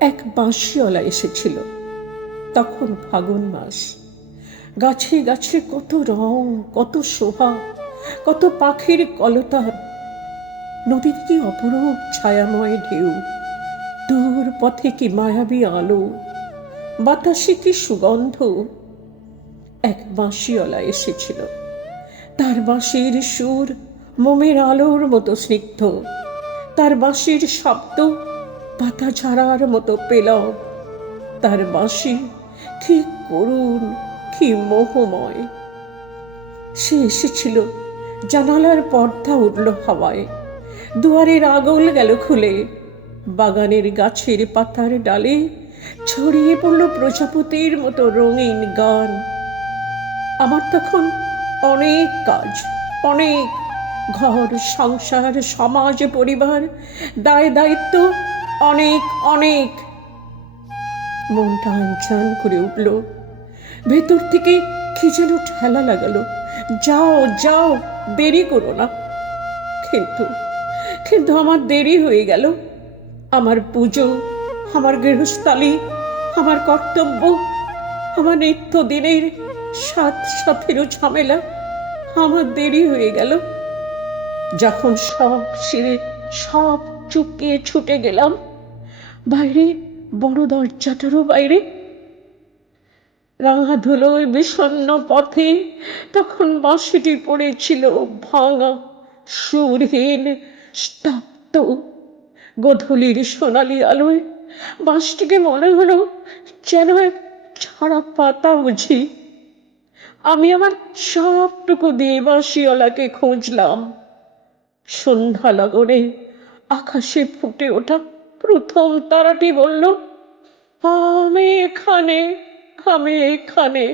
এক বাঁশিওয়ালা এসেছিল। তখন ফাগুন মাস। গাছে গাছে কত রং, কত শোভা, কত পাখির কলতান। নদীর কি অপরূপ ছায়াময় ঢেউ, দূর পথে কি মায়াবী আলো, বাতাসে কি সুগন্ধ। এক বাঁশিওয়ালা এসেছিল। তার বাঁশির সুর মোমের আলোর মতো স্নিগ্ধ, তার বাঁশির শব্দ পাতা ঝাড়ার মতো পেলব। তার বাঁশি কি করুণ, কি মোহময়। সে এসেছিল, জানালার পর্দা উঠল হাওয়ায়, দুয়ারের আগল গেল খুলে, বাগানের গাছের পাতার ডালে ছড়িয়ে পড়ল প্রজাপতির মতো রঙিন গান। আমার তখন অনেক কাজ, অনেক, ঘর সংসার সমাজ পরিবার দায় দায়িত্ব অনেক অনেক। মনটা আনচান করে উঠল, ভেতর থেকে কি যেন ঠেলা লাগালো, যাও যাও, দেরি করো না। কিন্তু কিন্তু আমার দেরি হয়ে গেল। আমার পুজো, আমার গৃহস্থালী, আমার কর্তব্য, আমার নিত্যদিনের সাথেরও ঝামেলা, আমার দেরি হয়ে গেল। যখন সব সেরে সব চুকিয়ে ছুটে গেলাম বাইরে, বড় দরজাটারও বাইরে, রাঙা ধুলোয় বিষণ্ণ পথে তখন বাঁশিটি পড়েছিল ভাঙা, সুরহীন, স্তব্ধ। গোধূলির সোনালি আলোয় বাঁশটিকে মনে হলো যেন এক ছাড়া পাতা বুঝি। আমি আমার সবটুকু দিয়ে বাঁশিওয়ালাকে খুঁজলাম। সন্ধ্যা লগনে আকাশে ফুটে ওঠা প্রথম তারাটি বলল, আমি এখানে, আমি এখানে।